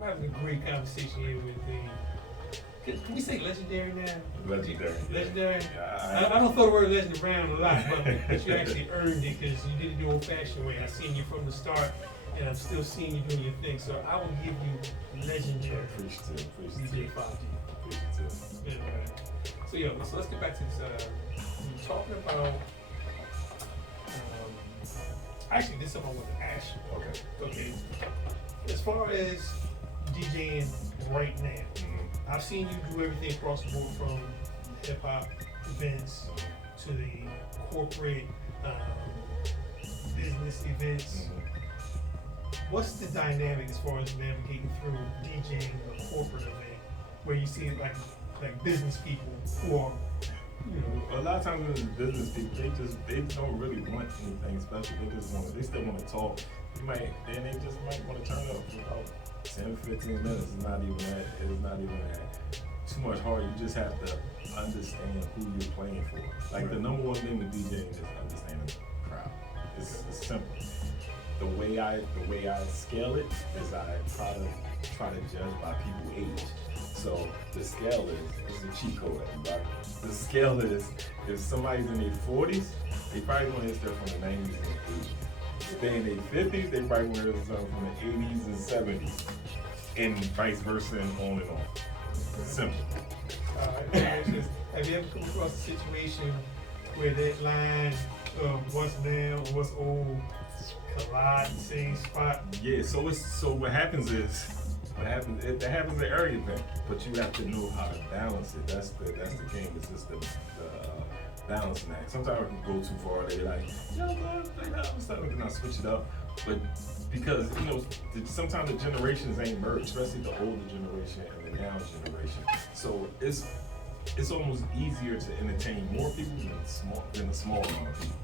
We're having a great conversation here with the. Can we say legendary now? Legendary. Legendary? Yeah, I don't throw the word legend around a lot, but you actually earned it because you did it the old-fashioned way. I've seen you from the start, and I'm still seeing you doing your thing. So I will give you legendary DJ Fah D. So so let's get back to this. We were talking about. Actually, this is something I want to ask you. Okay. As far as DJing right now, I've seen you do everything across the board from hip hop events to the corporate business events. What's the dynamic as far as navigating through DJing a corporate event where you see like business people who are, a lot of times business people, they don't really want anything special. They still want to talk. They just might want to turn up for about 10, 15 minutes. It's not even that too much hard. You just have to understand who you're playing for. Like the number one thing with DJing is understanding the crowd. It's simple. The way I scale it is I try to judge by people's age. So the scale is a cheat code, everybody. The scale is, if somebody's in their 40s, they probably want to hear stuff from the 90s and the 80s. If they're in their 50s, they probably want to hear stuff from the 80s and 70s, and vice versa, and on and on. Simple. Have you ever come across a situation where that line of what's now and what's old collide in the same spot? Yeah. So what happens at every event, but you have to know how to balance it. That's the game. It's just the balancing act. Sometimes I can go too far. They're like, I'm starting to switch it up. But because sometimes the generations ain't merged, especially the older generation and the now generation. So it's almost easier to entertain more people than a small amount of people.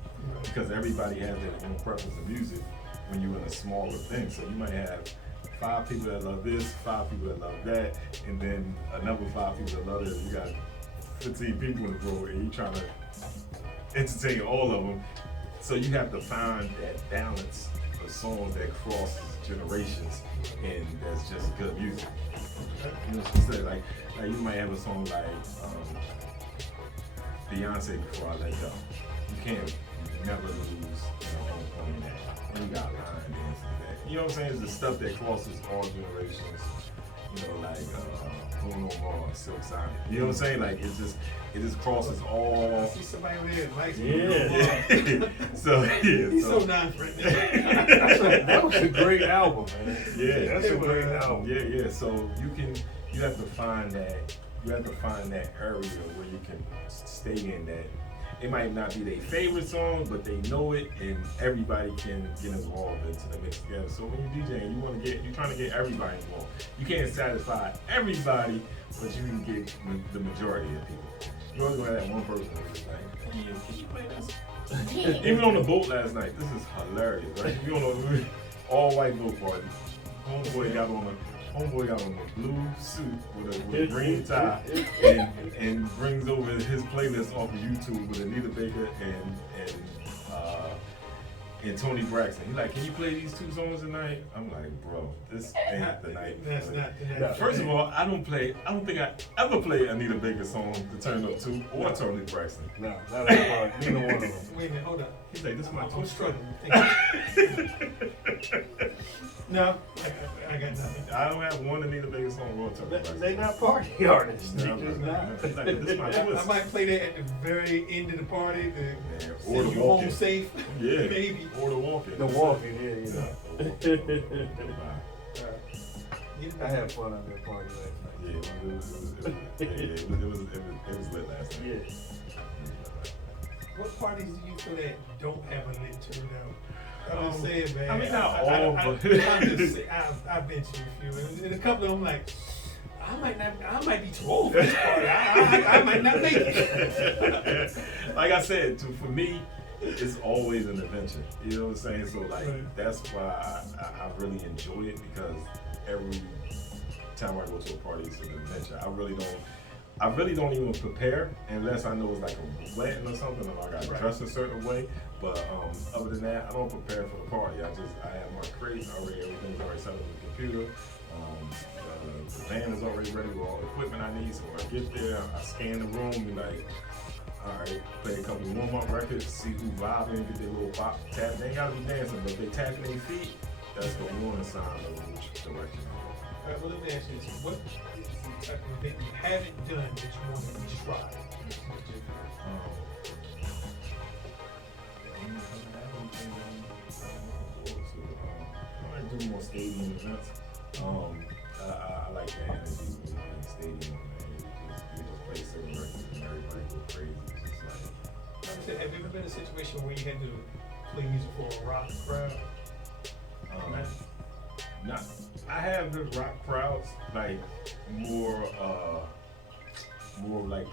Because everybody has their own preference of music when you're in a smaller thing. So you might have 5 people that love this, 5 people that love that, and then another 5 people that love this. You got 15 people in the room, and you're trying to entertain all of them. So you have to find that balance of songs that crosses generations, and that's just good music. You know what I'm saying? Like you might have a song like Beyonce, Before I Let Go. You can't never lose on that. And you got line dancing that. You know what I'm saying? It's the stuff that crosses all generations. Like Bruno Mars, Silk Sonic. You know what I'm saying? Like it just crosses all. I see somebody over there likes He's so non-threatening. That was a great album, man. Yeah, that's a great album. Yeah. So you have to find that area where you can stay in that. It might not be their favorite song, but they know it, and everybody can get involved into the mix together. So when you're DJing, you're trying to get everybody involved. You can't satisfy everybody, but you can get the majority of people. You always gonna have that one person who's just like, hey, can you play this? Even on the boat last night, this is hilarious, right? We don't know, all white boat party. Homeboy got on a blue suit with a green tie and brings over his playlist off of YouTube with Anita Baker and Tony Braxton. He's like, can you play these 2 songs tonight? I'm like, bro, this ain't the night. That's not the night. First of all, I don't think I ever play Anita Baker song to turn up to or Tony Braxton. No, that ain't hard. Neither one of them. Wait a minute, hold up. He's like, this is my I'm struggling. No, I got nothing. I don't have one Anita Baker song or Tony Braxton. They not party artists. They No, just no, not. no. Like, this is my twist. I might play that at the very end of the party to Or send the you walk-in. home safe. Yeah, Maybe. or the walk-in. The walking, yeah. I had fun at that party last night. Yeah, it was lit last night. Yeah. What parties do you feel that don't have a lit turnout? I'm just saying, man. I mean, not all, but I'm just saying, I've been to a few, and a couple of them like, I might be too old for this party. I might not make it. Like I said, for me, it's always an adventure. You know what I'm saying? So that's why I really enjoy it, because every time I go to a party, it's an adventure. I really don't even prepare unless I know it's like a wedding or something, or I got to dress a certain way. But other than that, I don't prepare for the party. I have my crates already, everything's already set up on the computer. The band is already ready with all the equipment I need. So when I get there, I scan the room, be like, all right, play a couple of warm-up records, see who vibing, get their little pop tap. They ain't gotta be dancing, but if they tapping their feet, that's the warning sign of which direction. All right, well, let me ask you this. What is the type of event you haven't done that you want to try? I do more stadium events. I like the energy in the stadium, man. You just play certain records and everybody go crazy. It's just like, Have you ever been in a situation where you had to play music for a rock crowd? not. I have the rock crowds like more like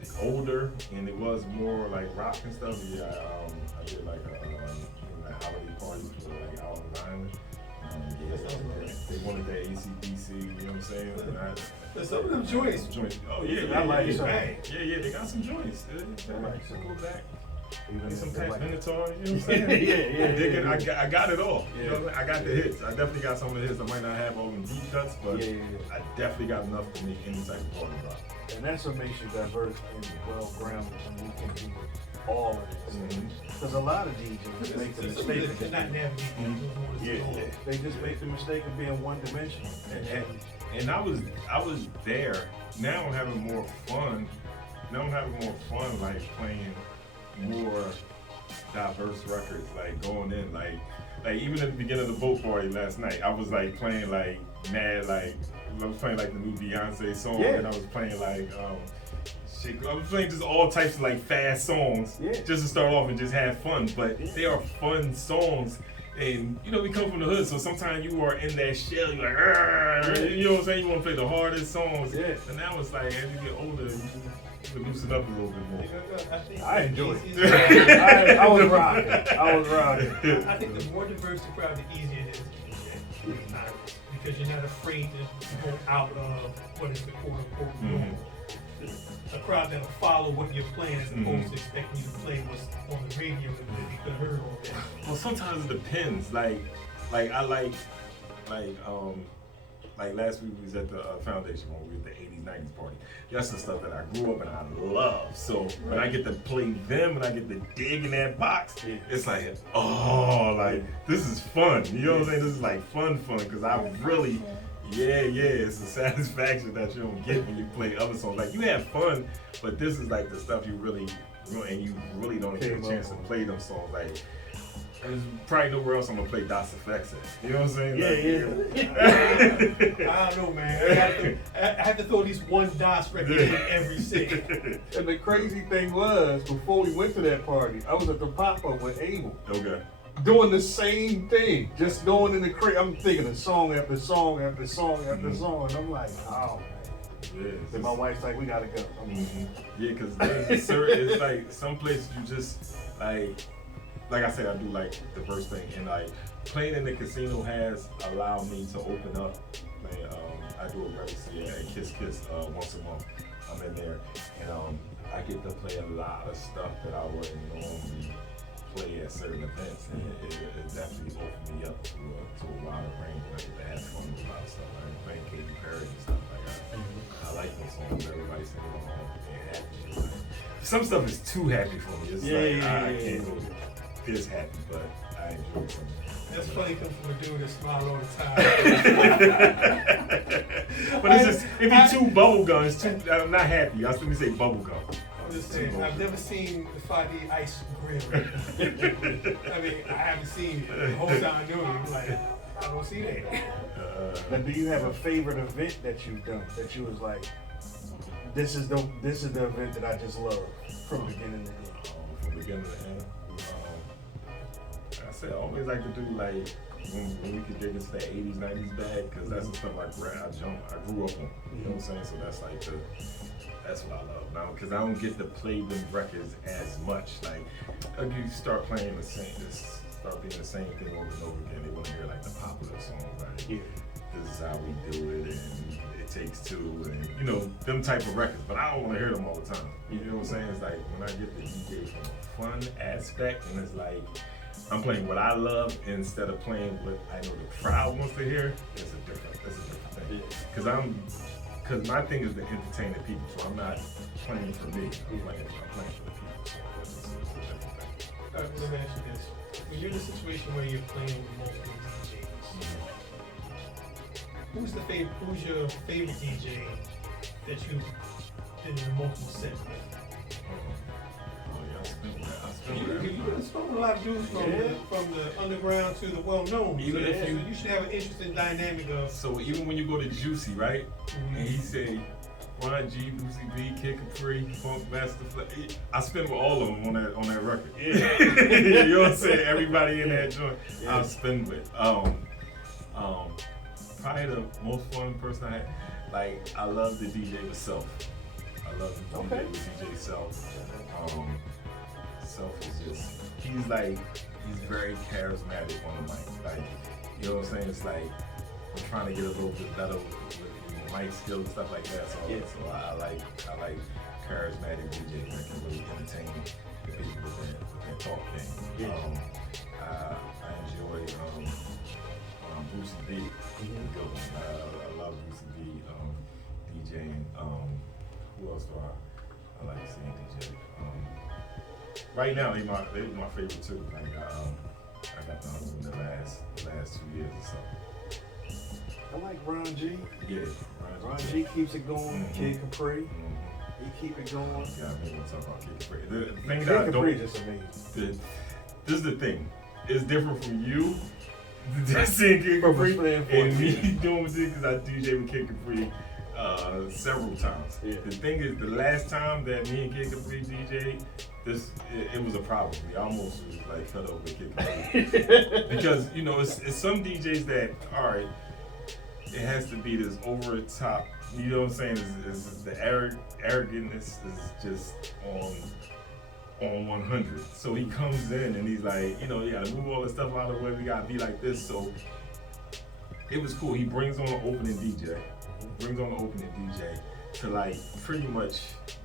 the older, and it was more like rock and stuff. Yeah, I did like a holiday party for like out in Ireland. They wanted that ACDC, you know what I'm saying? There's some of them joints. Oh yeah, I like yeah, it. yeah, they got some joints. They like so go back. Even Some if they Pat like- Benatar, you know what I'm saying? I got it all. You know what I mean? I got the hits. I definitely got some of the hits. I might not have all the deep cuts, but I definitely got enough to make any type of party rock. And that's what makes you diverse and well-grounded, and you can do all of this. Because a lot of DJs make the mistake of They're not navigating those waters. They just make the mistake of being one-dimensional. And I was there. Now I'm having more fun. Like playing more diverse records, like going in, like even at the beginning of the boat party last night, I was like playing like mad, like I was playing like the new Beyonce song, and I was playing like shit. I was playing just all types of like fast songs, just to start off and just have fun. But they are fun songs. And you know, we come from the hood, so sometimes you are in that shell, you're like, you know what I'm saying? You want to play the hardest songs. And now it's like, as you get older, you can loosen up a little bit more. I enjoy it. I was rocking. I think the more diverse the crowd, the easier it is to DJ. Because you're not afraid to go out of what is the quote-unquote normal. A crowd that'll follow what you're playing as opposed to expecting you to play what's on the radio that you could have heard all day. Well, sometimes it depends. Like last week we was at the foundation when we were at the 80s, 90s party. That's the stuff that I grew up and I love. So when I get to play them and I get to dig in that box, it's like, oh, like this is fun. You know what I'm saying? This is like fun because I really, it's a satisfaction that you don't get when you play other songs. Like you have fun, but this is like the stuff you really and you really don't get a chance to play them songs. Like, there's probably nowhere else I'm gonna play DOS Effects at. You know what I'm saying? I don't know, man. I have to throw these one DOS record in every set. And the crazy thing was, before we went to that party, I was at the pop-up with Abel. Okay. Doing the same thing, just going in the crate. I'm thinking of song after song after song after song, and I'm like, oh man. And my wife's like, we gotta go. Yeah, because it's like some places you just like I said, I do like diverse thing, and like playing in the casino has allowed me to open up. Like, I do a residency at Kiss once a month. I'm in there, and I get to play a lot of stuff that I wouldn't normally play at certain events, and it definitely opened me up to a wider range. And I get to have fun with a lot of stuff. Like playing Katy Perry and stuff like that. I like those songs. Everybody singing along and happy. Some stuff is too happy for me. It's I can't go this happy, but I enjoy some. That's funny coming from a dude that smiles all the time. But it's just, it be too bubblegum. It's too, I'm not happy. Let me say bubblegum. I'm just saying, I've never seen the Fah D ice grill. I mean, I haven't seen it. The whole time I knew you, like, I don't see that. Now, do you have a favorite event that you've done that you was like, this is the event that I just love from beginning to end? From beginning to end. I said I always like to do like when we could dig into the 80s, 90s bag, because that's the stuff I grew up on. You know what I'm saying? So that's like that's what I love now, because I don't get to play them records as much. Like you start playing the same, start being the same thing over and over again. They want to hear like the popular songs, like this is how we do it, and it takes two, and you know them type of records. But I don't want to hear them all the time. You know what I'm saying? It's like when I get the DJ from a fun aspect, and it's like I'm playing what I love instead of playing what I know the crowd wants to hear. That's a different thing. Because my thing is to entertain the people, so I'm not playing for me. I'm playing for the people. So that's a different thing. Let me ask you this: when you're in a situation where you're playing with multiple DJs, who's your favorite DJ that you've been in a multiple set with? You've been spoken a lot of dudes from the underground to the well-known. Even if you should have an interesting dynamic of. So even when you go to Juicy, right, and he say Ron G, Lucy B, Kid Capri, Funk Master, I spin with all of them on that record. Yeah. You know what I'm saying? Everybody in that joint, I spin with. Probably the most fun person I had. Like, I love the DJ with Self. I love the DJ with DJ Self. Self is just, he's very charismatic on the mic. Like, you know what I'm saying? It's like, I'm trying to get a little bit better with mic skills and stuff like that. So I like charismatic DJs that can really entertain the people with their talk thing. I enjoy Brucey B. I love Brucey B DJing. Who else do I like seeing DJ? Right now, they my favorite too. Like I got them in the last 2 years or so. I like Ron G. Yeah, Ron G keeps it going. Kid Capri, he keep it going. Yeah, I mean, we'll talk about Kid Capri. The thing Kid that I Capri don't, just amazing. This is the thing. It's different from you seeing Kid Capri and me doing it because I DJ with Kid Capri several times. Yeah. The thing is, the last time that me and Kid Capri DJ, it was a problem. We almost was like fed up with Kid Capri because you know it's some DJs that it has to be this over the top. You know what I'm saying? It's the arrogantness is just on 100. So he comes in and he's like, you know, you gotta move all the stuff out of the way. We gotta be like this. So it was cool. He brings on an opening DJ. To like pretty much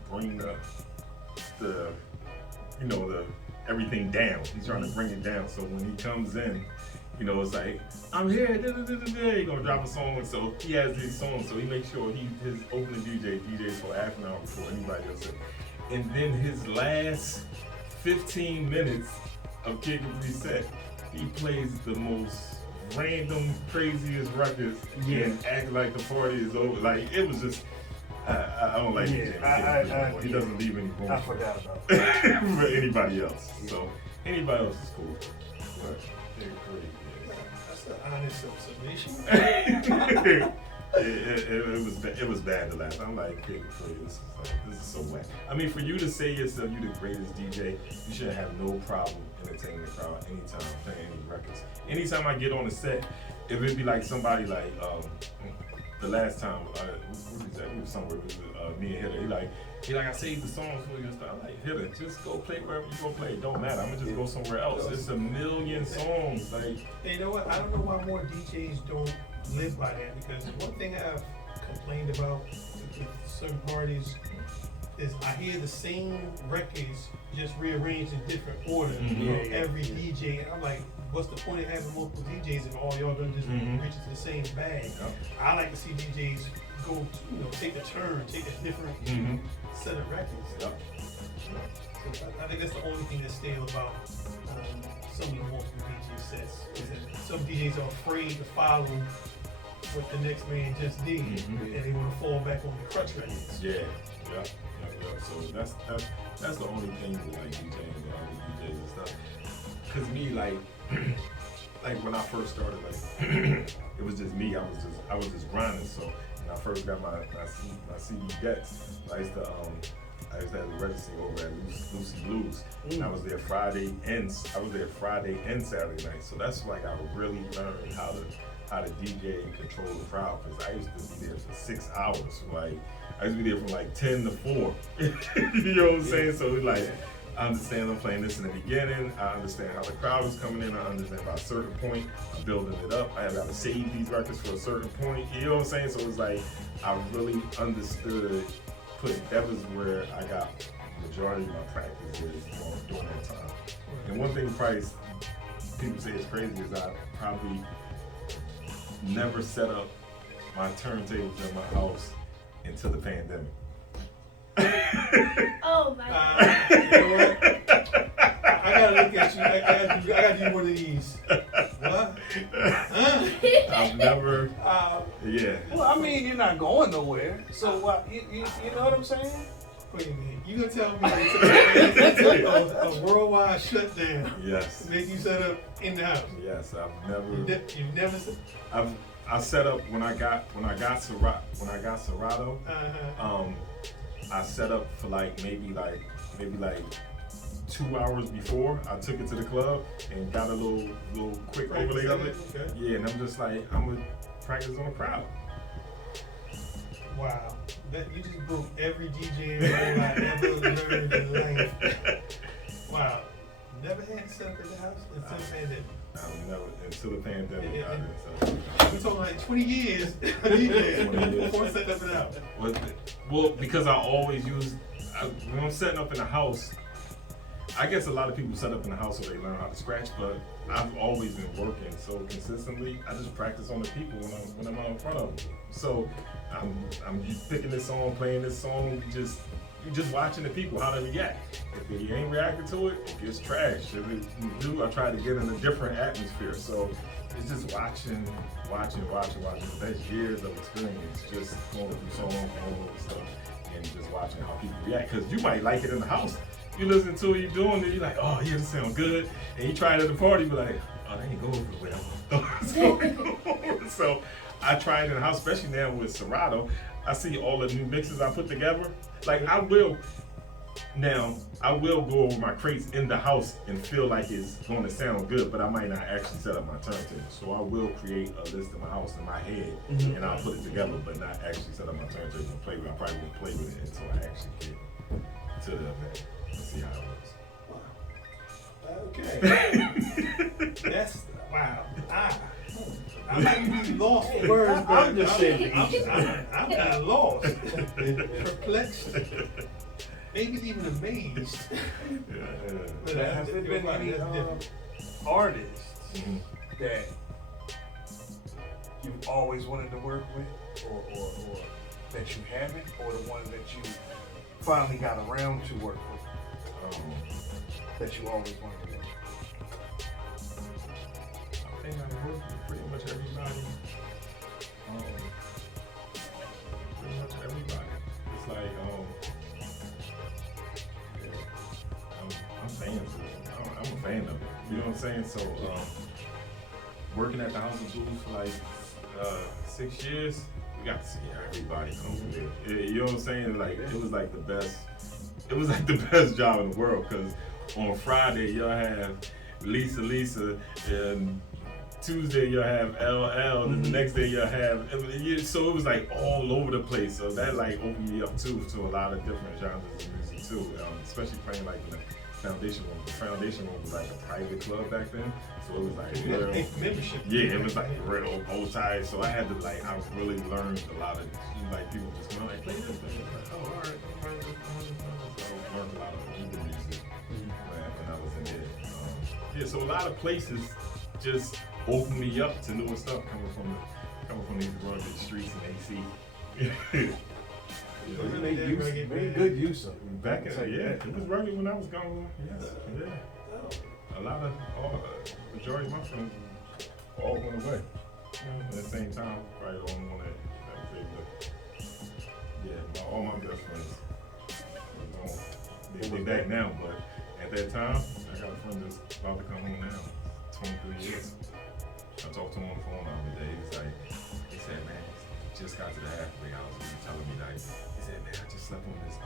bring the everything down. He's trying to bring it down. So when he comes in, you know, it's like, I'm here, he's gonna drop a song. So he has these songs, so he makes sure his opening DJs for half an hour before anybody else. And then his last 15 minutes of Kid Capri's set, he plays the most random, craziest records and act like the party is over. Like, it was just, I don't like DJ. He doesn't leave any room. I forgot about that. for anybody else. So anybody else is cool. But that's an honest observation. It was bad the last time. I'm like, Kid Capri, this is so whack. I mean, for you to say yourself you're the greatest DJ, you should have no problem entertaining the crowd anytime, playing any records. Anytime I get on a set, if it be like somebody like the last time, what is that? We was somewhere with me and Hitter. He like, I saved the songs for you and stuff. I'm like, Hitter, just go play wherever you go play. It don't matter. I'm gonna just go somewhere else. It's a million songs. Like, hey, you know what? I don't know why more DJs don't live by that, because one thing I've complained about with certain parties is I hear the same records just rearranged in different order every DJ, and I'm like, what's the point of having multiple DJs if all y'all done just reach to the same bag? I like to see DJs go, take a turn, take a different set of records. So I think that's the only thing that's stale about some of the multiple DJ sets. Is that some DJs are afraid to follow what the next man just did, and they want to fall back on the crutch records. Yeah. So that's the only thing with like DJing and other DJs and stuff. Cause me, like when I first started, like it was just me. I was just grinding. So when I first got my CD decks, I used to have a registry over at Lucy Blues. And I was there Friday and Saturday night. So that's like I really learned how to DJ and control the crowd, because I used to be there for 6 hours. Like I used to be there from like 10 to 4. You know what I'm saying? So it's like, I understand I'm playing this in the beginning. I understand how the crowd is coming in. I understand by a certain point, I'm building it up. I got to save these records for a certain point. You know what I'm saying? So it's like, I really understood. That was where I got the majority of my practice during that time. And one thing Price people say it's crazy is I probably never set up my turntables in my house until the pandemic. Oh my God. You know what? I gotta look at you. I gotta do one of these. What? Huh? I've never, yeah. Well, I mean, you're not going nowhere. So what? You know what I'm saying? Wait a minute. You gonna tell me it took a worldwide shutdown Yes. to make you set up in the house? Yes, I've never. You've never set. I set up when I got Serato. I set up for maybe 2 hours before I took it to the club and got a little quick overlay of it. Okay. Yeah, and I'm just like, I'm gonna practice on the crowd. Wow. You just broke every DJ rule I ever learned in life. Wow. Never had set up in the house until the pandemic. I've never, until the pandemic. Yeah. We're talking like 20 years before setting up in the house. Well, because I always use, when I'm setting up in the house, I guess a lot of people set up in the house so they learn how to scratch, but I've always been working so consistently. I just practice on the people when I'm out in front of them. So I'm picking this song, playing this song. You're just watching the people how they react. If they ain't reacting to it, it gets trash. If it do, I try to get in a different atmosphere. So it's just watching. That's years of experience, just going through songs, all over stuff, and just watching how people react. Because you might like it in the house. You listen to it, you doing it, you're like, oh yeah, this sounds good. And you try it at the party, you're like, oh, that ain't going the way I want. So I try it in the house, especially now with Serato. I see all the new mixes I put together. Like I will go over my crates in the house and feel like it's going to sound good, but I might not actually set up my turntable. So I will create a list in my house in my head, and I'll put it together, but not actually set up my turntable and play with it. I probably won't play with it until I actually get to the event. See how it works. Okay. That's wow. I might be lost for words, but I'm just saying. I'm kind of lost, perplexed, maybe even amazed. But Has there been any artists that you've always wanted to work with, or that you haven't, or the ones that you finally got around to work with? That you always wanted to do? I think I work with pretty much everybody. It's like, I'm fans of it. I'm a fan of it. You know what I'm saying? So, working at the House of Blues for like 6 years, we got to see everybody come through there. You know what I'm saying? Like, it was like the best. It was like the best job in the world, because on Friday y'all have Lisa, and Tuesday you'll have LL, and the next day you'll have, so it was like all over the place. So that like opened me up too to a lot of different genres of music too, especially playing like in the Foundation Room. The Foundation Room was like a private club back then, so it was like real membership. Yeah, it was like real bow ties. So I had to like, I really learned a lot of like people just going like play this, like, oh all right. So I learned a lot of Cuban music when I was in there. Yeah, so a lot of places just opened me up to newer stuff coming from these rugged streets in AC. Made good use of it. Back in, it was rugged when I was gone. Yes, yeah. A lot of, majority of my friends all went away. At the same time, probably the only one that was able to, yeah, all my best friends were gone. They back now, but at that time, I got a friend that's about to come home now, 23 years. I talked to him on the phone the other day. He said, man, just got to the halfway house. He was telling me like, he said, man, I just slept on this,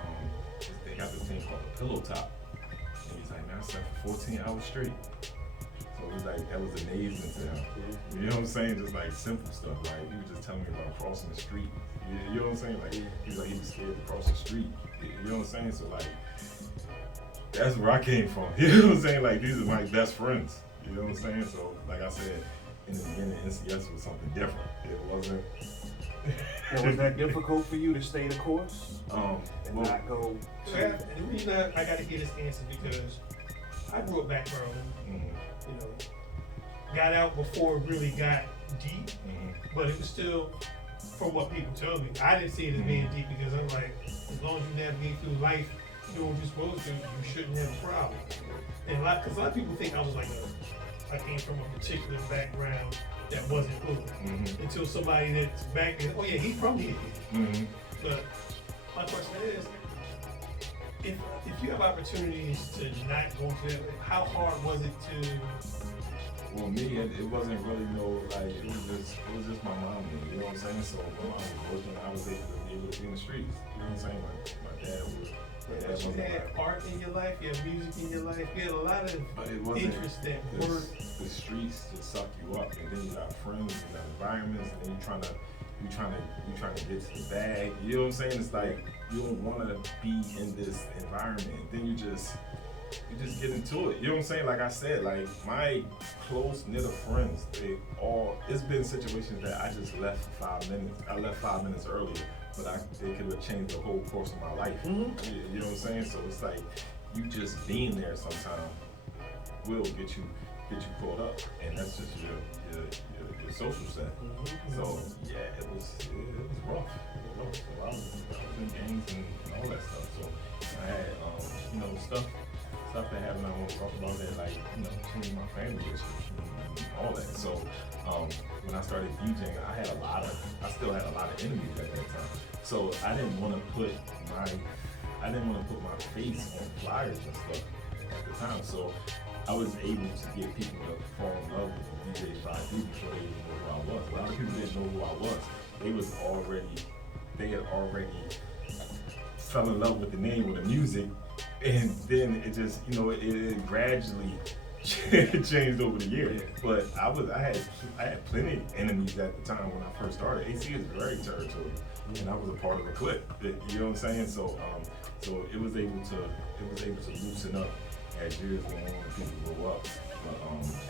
they got this thing called a pillow top. And he's like, man, I slept for 14 hours straight. So it was like, that was amazing to him. You know what I'm saying? Just like simple stuff. Like, he was just telling me about crossing the street. You know what I'm saying? Like, he was scared to cross the street. You know what I'm saying? So like, that's where I came from. You know what I'm saying? Like, these are my best friends. You know what I'm saying? So, like I said, in the beginning, NCS was something different. It wasn't. Was that difficult for you to stay the course? And well, not go to... The reason I got to hear this answer because I grew up back home, you know, got out before it really got deep, but it was still, from what people tell me, I didn't see it as being deep because I'm like, as long as you navigate through life doing what you're supposed to, you shouldn't have a problem. And because a lot of people think I was like I came from a particular background that wasn't hood until somebody that's back in, oh yeah, he's from here. But my question is, if you have opportunities to not go to that, how hard was it to? Well, me, it wasn't really it was just my mom, you know what I'm saying? So my mom was working, I was able to be in the streets, you know what I'm saying? My dad was. But you had art in your life, you had music in your life, you had a lot of interests that weren't. The streets just suck you up, and then you got friends, you got environments, and then you trying to get to the bag. You know what I'm saying? It's like you don't want to be in this environment, and then you just get into it. You know what I'm saying? Like I said, like my close knit of friends, it's been situations that I just left for 5 minutes. I left 5 minutes earlier, but they could have changed the whole course of my life. You know what I'm saying? So it's like you just being there sometimes will get you caught up, and that's just your social set. So yeah, it was rough. So I was in gangs and all that stuff. So I had stuff that happened I won't talk about that, like changing my family issues and all that. So when I started DJing, I still had a lot of enemies at that time. So I didn't want to put my face on flyers and stuff at the time. So I was able to get people to fall in love with DJ Fah D before they even knew who I was. A lot of people didn't know who I was. They had already fell in love with the name, with the music, and then it just, it gradually changed over the years. But I had plenty of enemies at the time when I first started. AC is very territorial, and I was a part of the clique. You know what I'm saying? So it was able to loosen up as years go on and people grow up. But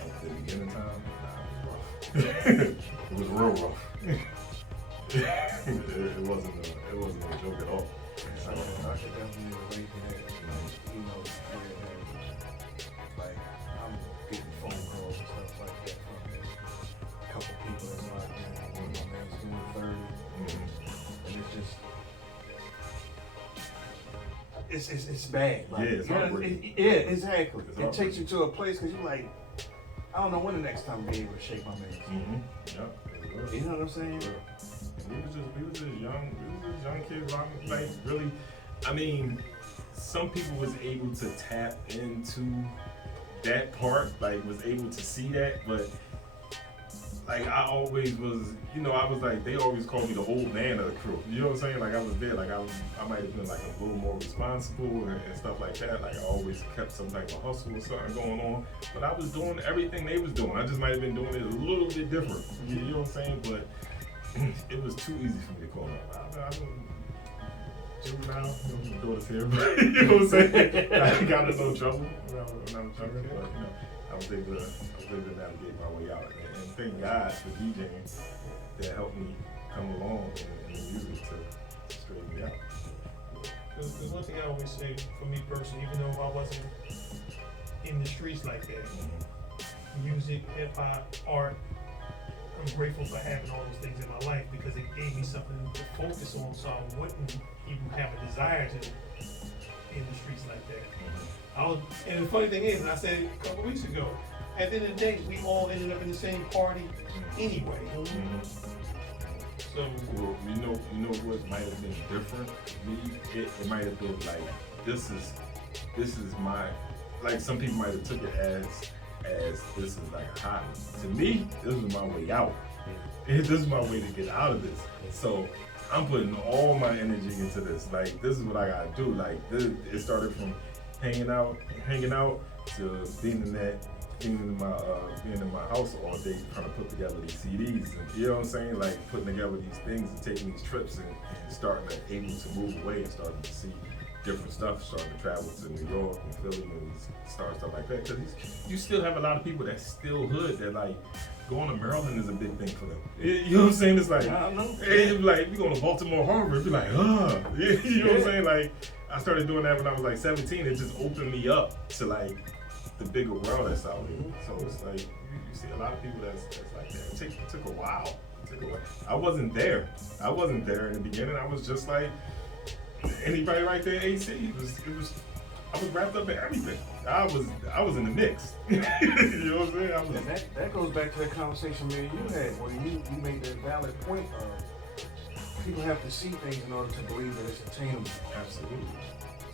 at the beginning time, it was rough. It was real rough. it wasn't a joke at all. So I could definitely relate to that. Like I'm getting phone calls and stuff like that from a couple people that's like, man, one of my man's doing 30, and it's bad. Like, it's heartbreaking. Exactly. It takes you to a place because you're like, I don't know when the next time I'll be able to shake my man. You know what I'm saying? We was just young kids, like really. I mean, some people was able to tap into that part, like was able to see that, but like I always was, I was like, they always called me the old man of the crew. You know what I'm saying? Like I was there, like I might have been like a little more responsible and stuff like that. Like I always kept some type of hustle or something going on, but I was doing everything they was doing. I just might have been doing it a little bit different. You know what I'm saying? But it was too easy for me to call up. I don't juvenile, my daughter's here, but you know what I'm saying? I got in no trouble when I was a junkie, but I was able to navigate my way out. And thank God for DJing that helped me come along in the music to straighten me out. There's one thing I always say for me personally, even though I wasn't in the streets like that, music, hip hop, art, I'm grateful for having all those things in my life because it gave me something to focus on, so I wouldn't even have a desire to in the streets like that. And the funny thing is, and I said it a couple of weeks ago, at the end of the day, we all ended up in the same party anyway. So, well, you know what might have been different? It might have been like this is my, like some people might have took it as this is like a hobby. To me, this was my way out. This is my way to get out of this. So I'm putting all my energy into this. Like this is what I gotta do. Like it started from hanging out to being in my house all day trying to put together these CDs. And you know what I'm saying? Like putting together these things and taking these trips and starting to able to move away and starting to see different stuff, starting to travel to New York and Philly and start stuff like that. Because you still have a lot of people that's still hood that like going to Maryland is a big thing for them. You know what I'm saying? It's like, like you go to Baltimore Harbor, it'd be like, you know what I'm saying? Like I started doing that when I was like 17. It just opened me up to like the bigger world that's out here. So it's like, You see a lot of people that's like that. It took a while. I wasn't there. I wasn't there in the beginning. I was just like anybody right there. AC. It was. I was wrapped up in everything. I was in the mix. You know what I'm saying? And that goes back to that conversation me and you had when you made that valid point of people have to see things in order to believe that it's attainable. Absolutely.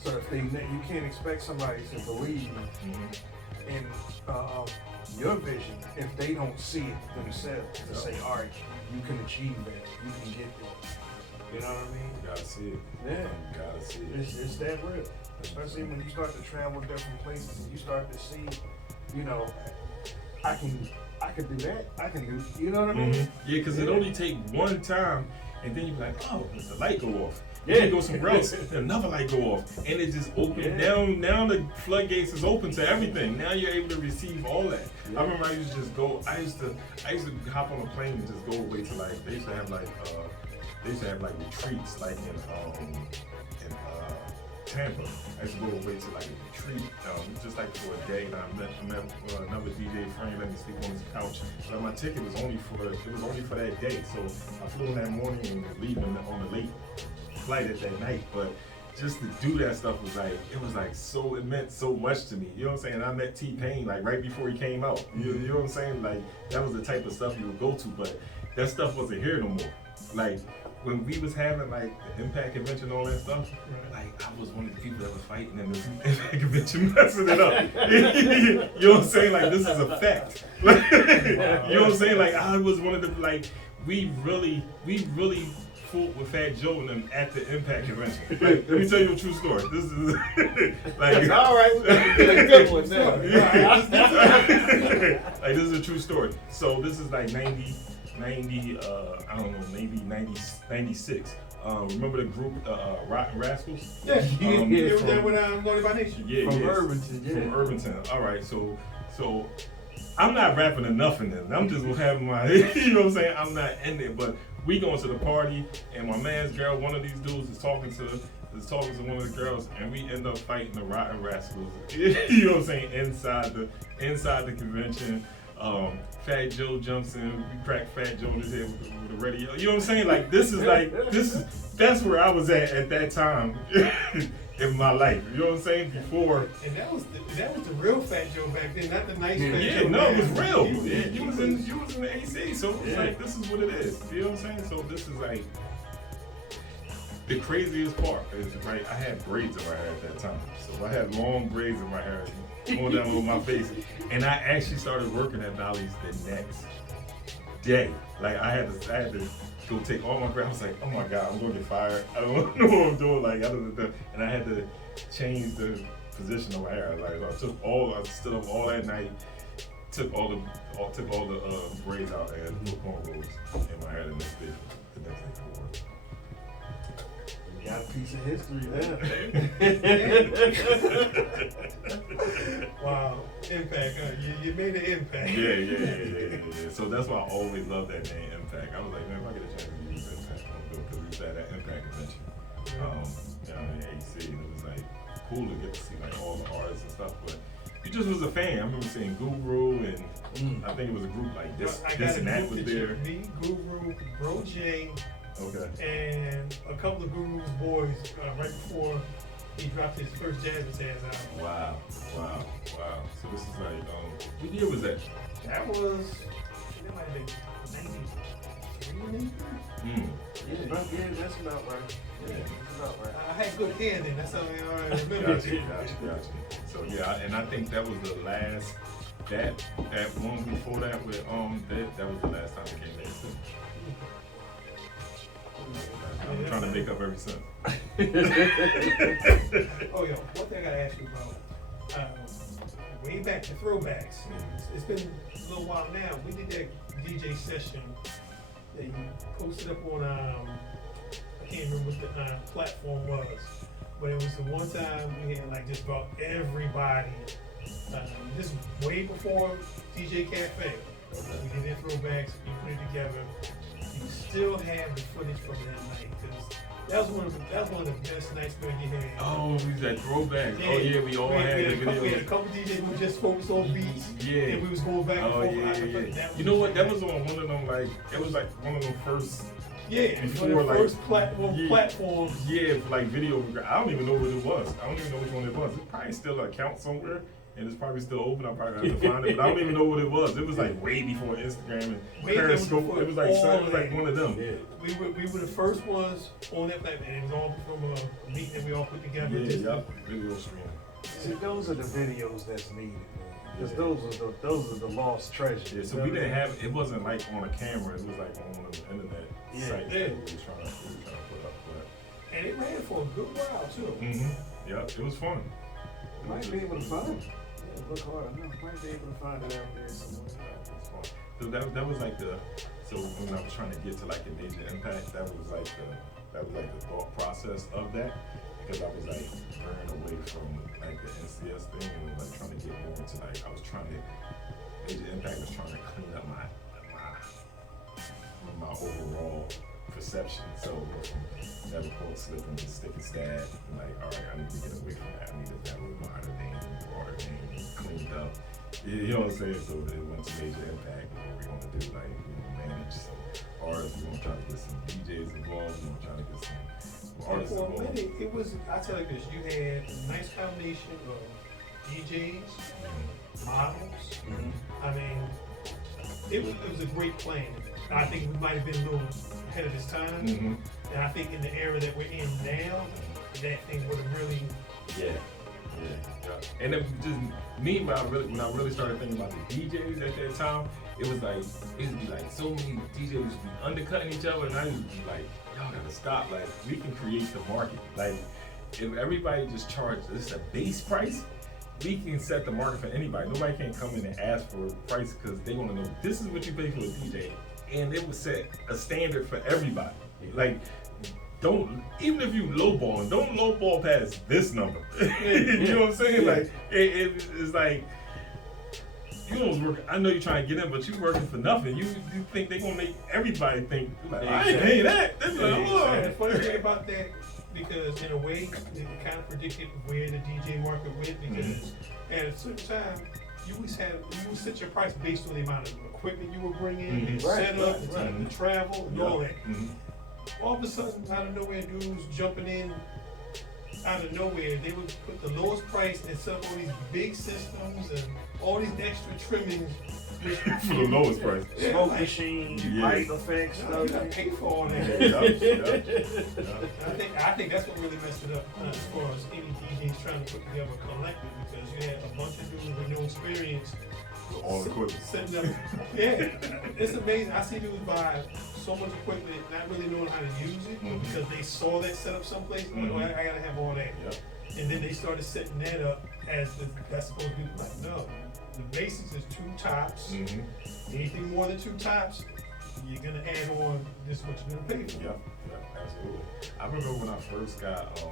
So if you can't expect somebody to believe in your vision if they don't see it themselves to say, all right, you can achieve that, you can get there. You know what I mean? You gotta see it. Yeah. You gotta see it. It's that real. Especially when you start to travel different places and you start to see, you know, I can do that. I can do, you know what I mean? Yeah, because it only take one time, and then you be like, oh, the light go off. Yeah. Then you go somewhere else, and another light go off, and it just opened down. Now the floodgates is open to everything. Now you're able to receive all that. Yeah. I remember I used to just go. I used to hop on a plane and just go away to like they used to have like retreats like in Tampa. I used to go away to like a retreat, just like for a day. And I met another DJ friend, let me sleep on his couch. But my ticket was only for that day. So I flew in that morning and was leaving on the late flight at that night. But just to do that stuff was like, it meant so much to me. You know what I'm saying? I met T-Pain like right before he came out. You know what I'm saying? Like that was the type of stuff you would go to, but that stuff wasn't here no more. Like when we was having like the Impact convention and all that stuff, like I was one of the people that was fighting in this Impact convention messing it up. You know what I'm saying? Like this is a fact. You know what I'm saying? Like I was one of the like we really fought with Fat Joe and them at the Impact convention. Like, let me tell you a true story. This is like all right, we're gonna get a good one now. Like this is a true story. So this is like 90, I don't know, maybe 96. Remember the group, Rotten Rascals? Yeah, you were there when Lonely by Nation. Yeah, from Irvington, yeah. From Irvington. All right, so I'm not rapping enough in this. I'm just having my, you know what I'm saying? I'm not in there, but we going to the party, and my man's girl, one of these dudes is talking to one of the girls, and we end up fighting the Rotten Rascals. You know what I'm saying? Inside the convention. Fat Joe jumps in, we crack Fat Joe in his head with the radio. You know what I'm saying? Like that's where I was at that time in my life. You know what I'm saying? Before. And that was the real Fat Joe back then, not the nice Fat Joe. Yeah, no, it was real. You was in the AC, so it was like this is what it is. You know what I'm saying? So this is like the craziest part is right. I had braids in my hair at that time, so I had long braids in my hair. Going down over my face, and I actually started working at Bally's the next day. Like I had to go take all my braids. I was like, oh my god, I'm gonna get fired. I don't know what I'm doing. Like and I had to change the position of my hair. Like I stood up all that night, took all the braids out and put cornrows in my hair the next day. For work. You got a piece of history there. Wow, Impact, you made an impact. Yeah. So that's why I always loved that name, Impact. I was like, man, if I get a chance to use Impact, I'm going to do it, because we was at that Impact convention down in AC, and it was like cool to get to see like all the artists and stuff, but you just was a fan. I remember seeing Guru, and I think it was a group like this and that was there. Me, Guru, Bro J, and a couple of Guru's boys right before he dropped his first Jazz album. Wow. So this is like, what year was that? That might have been 93, Yeah, that's about right. Yeah, that's about right. I had good hair then, that's how I remember. Gotcha. So yeah, and I think that was the last, that one before that with, that was the last time it came in. I'm trying to make up every cent. Oh, yo, one thing I gotta ask you about, way back to throwbacks. It's been a little while now. We did that DJ session that you posted up on, I can't remember what the platform was, but it was the one time we had like just about everybody, just way before DJ Cafe. We did that throwbacks, we put it together. You still have the footage from that night, because That was one of the best nights we had. Oh, we had throwbacks. Oh yeah, we all had the videos. We had a couple DJs who just focused on beats. Yeah. And we was going back and forth. Yeah. You know what? That was on one of them, like, it was like one of them first. Yeah, before, one of the like, first platforms. Yeah, like video. I don't even know what it was. I don't even know which one it was. It probably still an account somewhere. And it's probably still open. I probably have to find it, but I don't even know what it was. It was like way before Instagram and Periscope. It was like one of them. Yeah. We were the first ones on that platform, and it was all from a meeting that we all put together. Yeah, video streaming. See, those are the videos that's needed, because those are the lost treasures. Yeah, so we didn't have. It wasn't like on a camera. It was like on the internet site that we was trying to put up. But. And it ran for a good while too. Yep, it was fun. Might be able to find it. Look hard enough. Might be able to find it out there somewhere. So that was like so when I was trying to get to like a major impact, that was like the thought process of that, because I was like veering away from like the NCS thing and like trying to get more into like major impact was trying to clean up my overall perception. So never quote slipping, stick and stab, and like, all right, I need to get away from that. I need to have a wider name, cleaned up. You know what I'm saying? So it went to major impact. What we're gonna do, like, we're gonna manage some artists. We're gonna try to get some DJs involved. We're gonna try to get some artists For a involved. minute, it was. I tell you this: you had a nice combination of DJs, models. I mean, it was a great plan. I think we might have been a little ahead of its time. And I think in the era that we're in now, that thing would have really. Yeah. And it just me, when I really started thinking about the DJs at that time, it would be like so many DJs would be undercutting each other, and I used to be like, y'all gotta stop. Like, we can create the market. Like, if everybody just charges this a base price, we can set the market for anybody. Nobody can come in and ask for a price, because they want to know this is what you pay for a DJ, and it would set a standard for everybody. Like, even if you lowballing, don't lowball past this number. You know what I'm saying? Like, it's like, you don't work. I know you're trying to get in, but you working for nothing. You think they're gonna make everybody think, like, I ain't paying that. That's And the funny thing about that, because in a way, it kind of predicted where the DJ market went, because at a certain time, you would set your price based on the amount of equipment you were bringing, and setup, and travel, and all that. All of a sudden, out of nowhere, dudes jumping in out of nowhere. They would put the lowest price and set up all these big systems and all these extra trimmings. For the lowest price. Smoke machine, light effects, stuff. You gotta pay for all that. I think that's what really messed it up as far as any DJs trying to put together a collective, because you had a bunch of dudes with no experience. All equipment. Setting up. It's amazing. I see dudes buy so much equipment, not really knowing how to use it, because they saw that set up someplace. Like, oh, I gotta have all that. And then they started setting that up as that's supposed to be like, no. The basics is 2 tops. Anything more than 2 tops, you're gonna add on this is what you're gonna pay for. Yep, absolutely. I remember when I first got the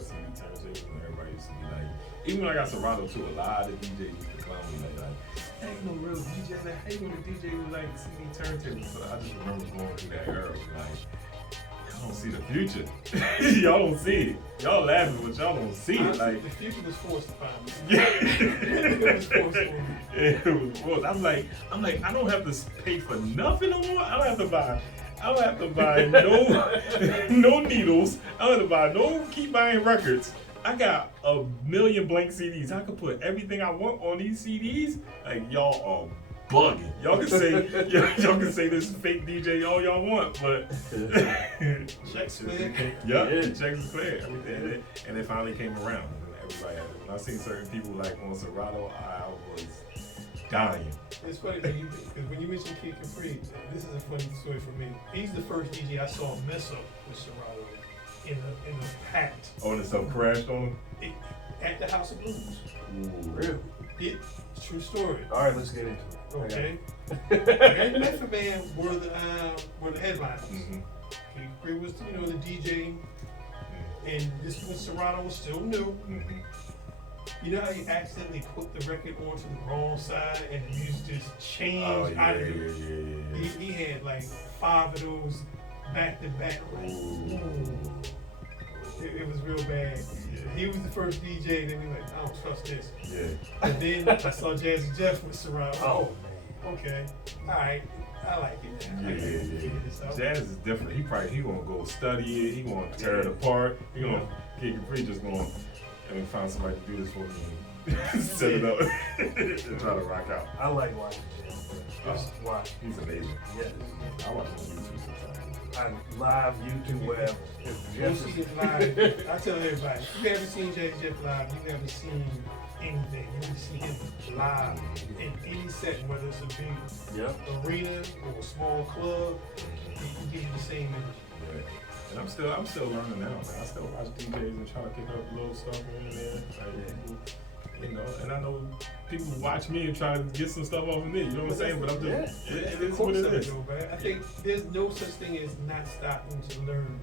CD turntables, and everybody used to be like, even when I got Serato too, a lot of DJs used to clown me like, hey, ain't no real DJ. Like, how you gonna DJ with like CD turntables? So I just remember going through that era, like, y'all don't see the future. Y'all don't see it. Y'all laughing, but y'all don't see it. Like, the future was forced to find me. It was forced for me. It was forced. I'm like, I don't have to pay for nothing no more. I don't have to buy no needles. I don't have to keep buying records. I got a million blank CDs. I could put everything I want on these CDs. Like, y'all are bugging. Y'all can say this is fake DJ all y'all want, but checks clear. Checks clear. Everything, and it finally came around. Everybody had it. When I seen certain people like on Serato, I was dying. It's funny because when you mention Kid Capri, this is a funny story for me. He's the first DJ I saw mess up with Serato in the packed. Oh, and stuff crashed on him? At the House of Blues. Ooh. Really? It's true story. All right, let's get into it. Okay. And Method Man were the headliners. Kid Capri was the DJ, and this was Serato was still new. You know how you accidentally put the record onto the wrong side and the music just changed out of it? He had like 5 of those back to back. It was real bad. He was the first DJ, and then we like, I don't trust this. Yeah. And then I saw Jazzy Jeff with Surround. Oh, okay, all right, I like it. Yeah. Jazz is different. He gonna go study it. He gonna tear it apart. He gonna just gonna find somebody to do this for me. Set it up and try to rock out. I like watching Jazz. Just watch. He's amazing. Yes. I watch him on YouTube sometimes. I live YouTube wherever. If You Jeff see is it live. I tell everybody, if you haven't seen Jazzy Jeff live, you haven't seen anything. You can see him live in any setting, whether it's a big arena or a small club. He gives you the same energy. Yeah. And I'm still learning now, man. I still watch DJs and try to pick up little stuff here and there. Like, people, you know, and I know people watch me and try to get some stuff off of me. You know what I'm saying? But I'm just, it is what it is. I think there's no such thing as not stopping to learn,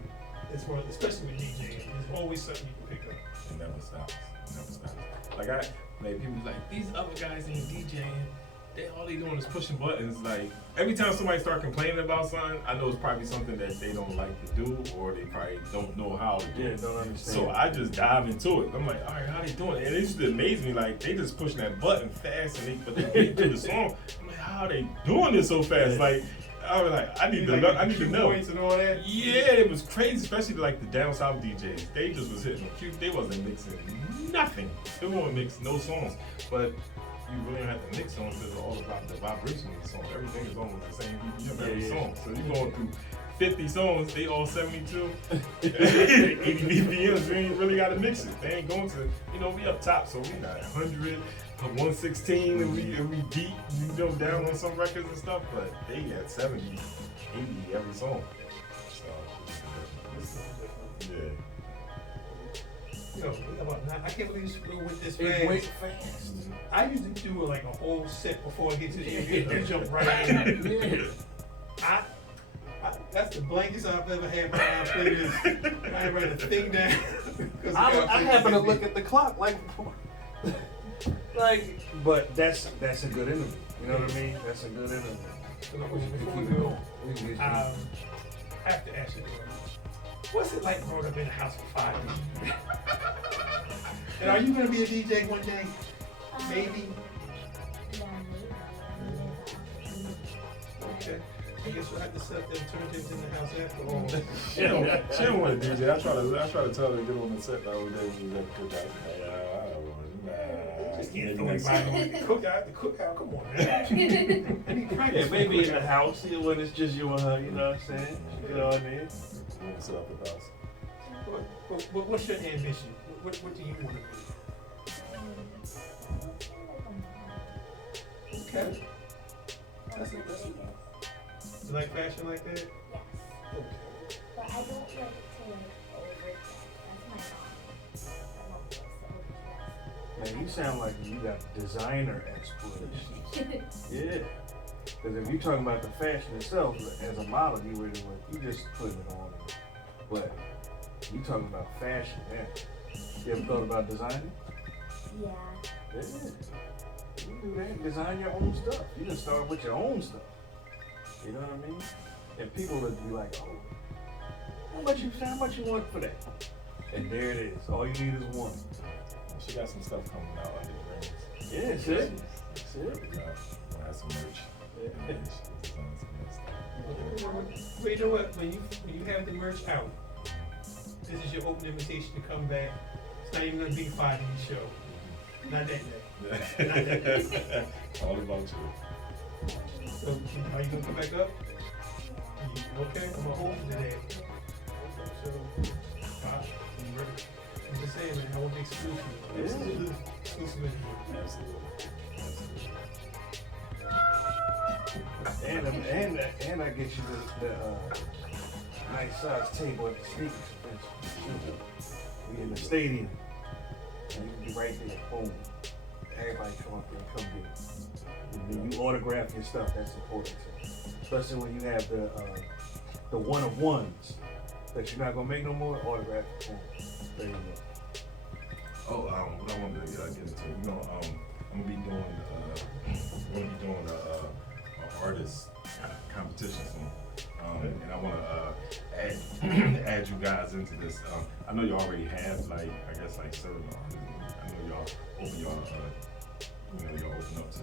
as well, especially with DJing. There's always something you can pick up. It never stops. It never stops. Like people like these other guys ain't DJing. All they doing is pushing buttons. Like every time somebody start complaining about something, I know it's probably something that they don't like to do, or they probably don't know how to do. Yeah, don't understand. So I just dive into it. I'm like, all right, how they doing it? And it just amazes me. Like they just pushing that button fast, but they get through the song. I'm like, how are they doing this so fast? Like I was like, I need to know. I need to know. And all that. Yeah, it was crazy, especially like the down south DJs. They just was hitting the cue. They wasn't mixing nothing. They won't mix no songs, but you really don't have to mix songs because it's all about the vibration of the song. Everything is almost the same BPM every song. So you're going through 50 songs, they all 72, 80 BPMs. You ain't really got to mix it. They ain't going to, we up top, so we not 100, 116, and we deep, down on some records and stuff, but they got 70, 80 every song. So, yeah. I can't believe you went this It went fast. fast. I usually do like a whole set before I get to the end. You jump right in. That's the blankest I've ever had my playlist. I ain't write a thing down. I happen to look at the clock but that's a good interview. You know what I mean? That's a good interview. Before we go, I have to ask you, what's it like growing up in a house with 5 DJs? And are you going to be a DJ one day? Maybe? Okay. I guess we'll have to set them turntables in the house after all. She don't want to DJ. I try to tell her to get on the set the other day when we was at the cookout. I don't want to. Just can't throw anybody on the cookout. Come on, man. I need practice. Yeah, maybe in the house when it's just you and her. You know what I'm saying? You know what I mean? Set up the house. What's your ambition? What do you want to be? Okay. That's it. You like fashion like that? Yes. Okay. But I don't like it to overdress. That's my mom. I don't Man, you sound like you got designer aspirations. Yeah. Because if you're talking about the fashion itself, as a model, you just putting it on. But you talking about fashion, man. You ever thought about designing? Yeah. Yeah. You can do that. Design your own stuff. You can start with your own stuff. You know what I mean? And people would be like, oh, how much you want for that? And there it is. All you need is one. She got some stuff coming out under the rings. Yeah, that's it. That's it. We'll have some merch. Yeah. But you know what? When you have the merch out, this is your open invitation to come back. It's not even gonna be a 5 D show. Not that day. Not that day. All about you. So are you gonna come back up? Okay, I'm gonna hold you to that. So, you ready? I'm just saying, man, I want to be exclusive. Yeah. Exclusive. And I get you the nice size table at the sneakers. We in the stadium. And you can be right there. Boom. Everybody come up there and come get. And then you autograph your stuff. That's important too. Especially when you have the one of ones that you're not gonna make no more. Autograph it for them. There you go. Oh, what I wanted to get into, I'm gonna be doing an artist competition soon. And I want to add you guys into this. I know you already have like certain artists. I know y'all open y'all open up to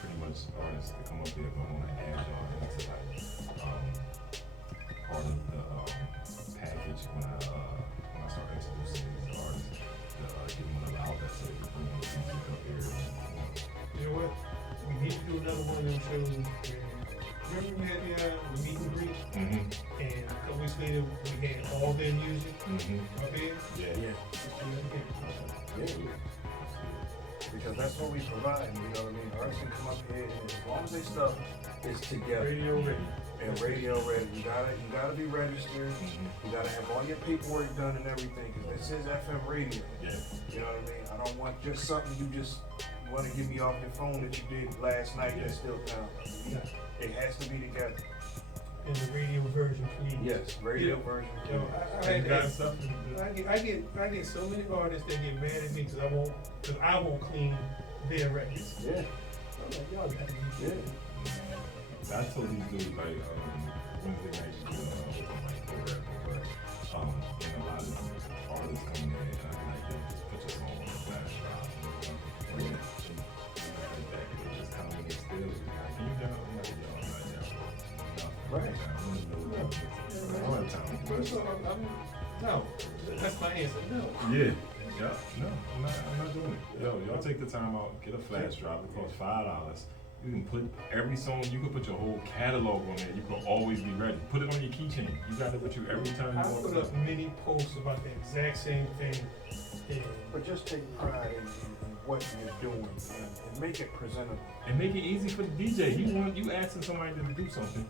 pretty much artists to come up here, but I want to add y'all into like part of the package when I start introducing these artists to give them another outlet so they can bring more music up here. You know what? We need to do another one of them shows. Remember we had the meet and greet? Mm-hmm. And a couple weeks later we had all their music up here? Yeah. Let's do that again. Yeah. Because that's what we provide, you know what I mean? Artists can come up here and as long as their stuff is together. Radio ready. And radio ready. You gotta be registered. You gotta have all your paperwork done and everything. Cause this is FM radio. Yeah. You know what I mean? I don't want just something you just want to give me off your phone that you did last night that still counts. It has to be together. And the radio version, please. Yes, radio version. Yo, I get so many artists that get mad at me because I won't clean their records. Yeah. I'm like, y'all gotta be Yeah. I told these dudes like Wednesday night open mic program where and a lot of artists come in and I'm like, yo, just put your song on the flash drive. And then like that, and they just come in and still be like, can you down? I'm like, yo, I'm not down. Right. I don't have time. No, that's my answer. No. Yeah. Yeah, no, I'm not doing it. Yo, y'all take the time out, get a flash drive. It costs $5. You can put every song. You can put your whole catalog on there. You can always be ready. Put it on your keychain. You got it with you every time you I want put to. up many posts about the exact same thing. And But just take pride in what you're doing and make it presentable. And make it easy for the DJ. You asking somebody to do something,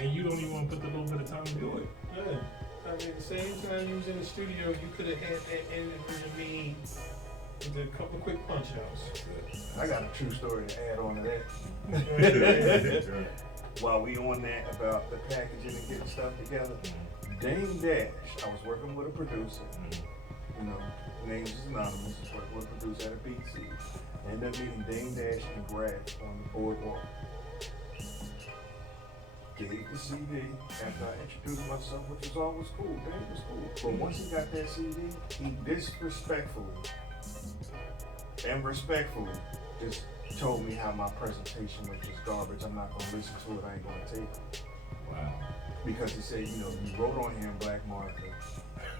and you don't even want to put the little bit of time to do it. yeah. I mean, the same time you was in the studio, you could have had that ended version made with a couple quick punch outs. I got a true story to add on to that. Right. While we on that about the packaging and getting stuff together, Dame Dash, I was working with a producer, you know, names is anonymous, working with a producer at a BT. Ended up meeting Dame Dash and Graf on the boardwalk. Gave the CD after I introduced myself, which was always cool. Dame was cool. But once he got that CD, he disrespectfully and respectfully just told me how my presentation was just garbage. I'm not gonna listen to it. I ain't gonna take it. Wow. Because he said, you know, you wrote on here in black marker.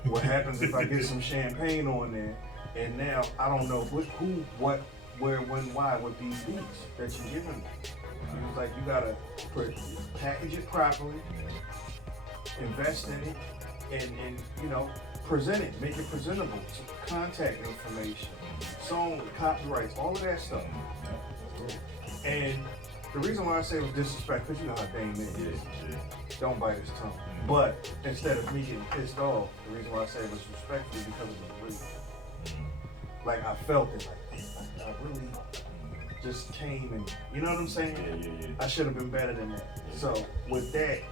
What happens if I get some champagne on there? And now I don't know who, what, where, when, why with these beats that you're giving me. He was like, you gotta package it properly, invest in it, and you know, present it, make it presentable. Contact information, song, copyrights, all of that stuff. And the reason why I say it was disrespect, because you know how Dame is. Don't bite his tongue. But instead of me getting pissed off, the reason why I say it was respectful is because it was real. Like I felt it, like I really just came and, you know what I'm saying? Yeah. I should have been better than that. So with that,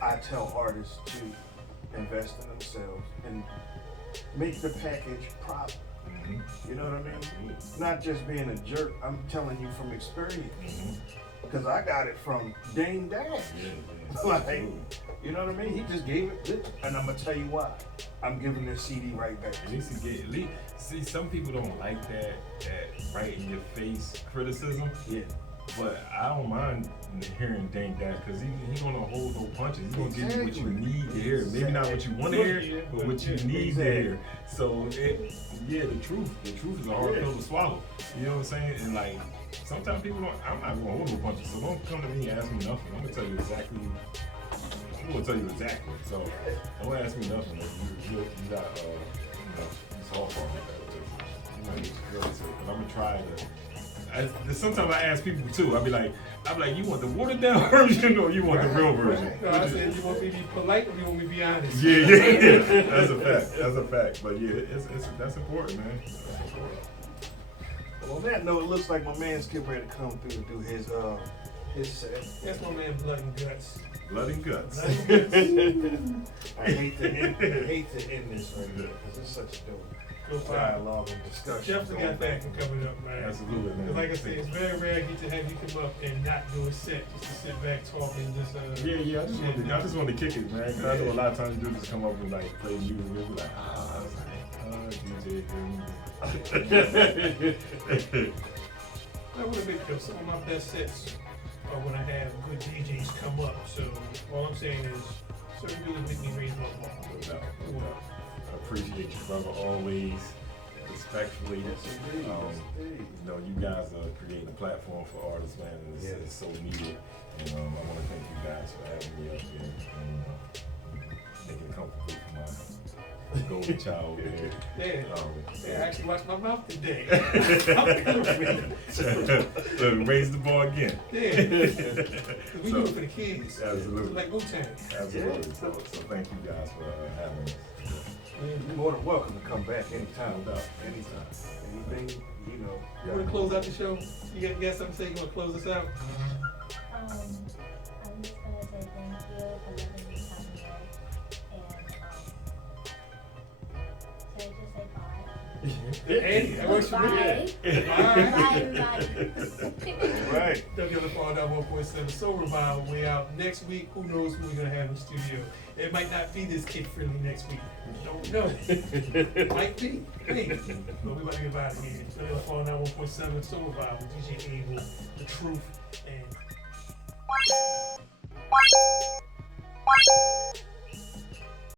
I tell artists to invest in themselves and make the package proper. You know what I mean? Not just being a jerk. I'm telling you from experience. Because I got it from Dame Dash. Like, you know what I mean? He just gave it, and I'm gonna tell you why. I'm giving this CD right back. At least he get. See, some people don't like that right in your face criticism. Yeah. But I don't mind hearing Dame Dash because he gonna hold no punches. He's gonna give you what you need to hear. Maybe not what you want to hear, but what you need to hear. So the truth is a hard pill to swallow. You know what I'm saying? And like sometimes people don't. I'm not gonna hold no punches. So don't come to me and ask me nothing. I'm gonna tell you exactly. So don't ask me nothing. You got softball like that too. You might get your girl sick, but I'm gonna try to. Sometimes I ask people too. I'm like, you want the watered down version or you want the real version? No, I said, you want me to be polite or you want me to be honest? Yeah. That's a fact. But yeah, that's important, man. That's important. Well, on that note, it looks like my man's getting ready to come through and do his set. That's my man, Blood and Guts. Blood and Guts. I hate to end this right here because it's such a dope. Go find. dialogue and discussion. Definitely got that coming up, man. Absolutely, man. Because like I said, it's very rare to get to have you come up and not do a set, just to sit back, talk, and just Yeah, I just wanted to kick it, man. 'Cause I know a lot of times you do just come up and like play music and be like, DJ. I want to make sure some of my best sets are when I have good DJs come up. So all I'm saying is, certain dudes make me raise my bar. No doubt, no doubt. I appreciate you, brother, always. Respectfully. Yes, indeed. You know, you guys are creating a platform for artists, man, and it's so needed. And I want to thank you guys for having me up here and making it comfortable for my golden child over here. Yeah, I actually watched my mouth today. So raise the bar again. Yeah. We do it for the kids. Absolutely. It's like Wu-Tang. Absolutely. So thank you guys for having us. You're more than welcome to come back anytime. No doubt. Anytime. Anything, you know. You want to close out the show? You got something to say? You want to close us out? I'm just gonna say thank you for letting me come here, and should I just say bye? Hey, that works for me. Bye. Bye. Everybody. Right. WFR.1.7 Soul Revival. We out next week. Who knows who we're gonna have in the studio? It might not be this kid friendly next week. Don't know. Might be. Hey, but we about to get out of here. WFR.1.7 Soul Revival. DJ Abel, The Truth, and